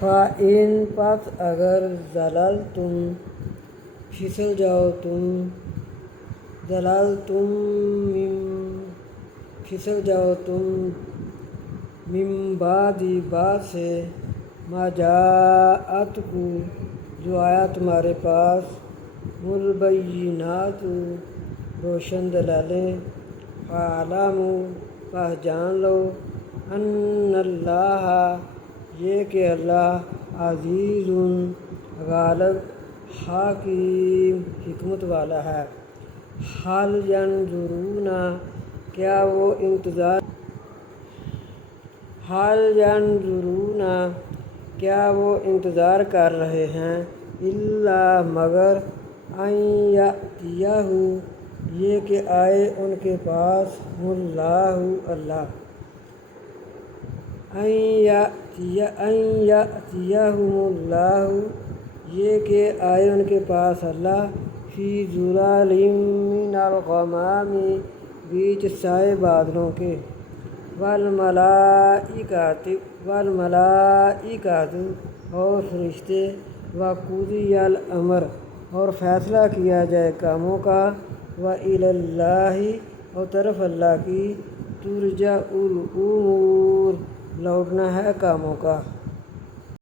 فَإِن پس اگر زللتم پھسل جاؤ تم من بعد سے ما جاءتکم جو آیا تمہارے پاس البینات روشن دلائلیں فَاعْلَمُوا پس جان لو ان اللہ یہ کہ اللہ عزیز غالب حکیم حکمت والا ہے۔ حل ینظرون کیا وہ انتظار کر رہے ہیں الا مگر ان یأتیہ یہ کہ آئے ان کے پاس اللہ ان یأتیہم اللہ یہ کہ آئے ان کے پاس اللہ فی ظلال من الغمام بیچ سائے بادلوں کے والملائکۃ اور فرشتے وقضی الامر اور فیصلہ کیا جائے کاموں کا وإلی اللہ اور طرف اللہ کی ترجع الامور لوٹنا ہے کاموں کا۔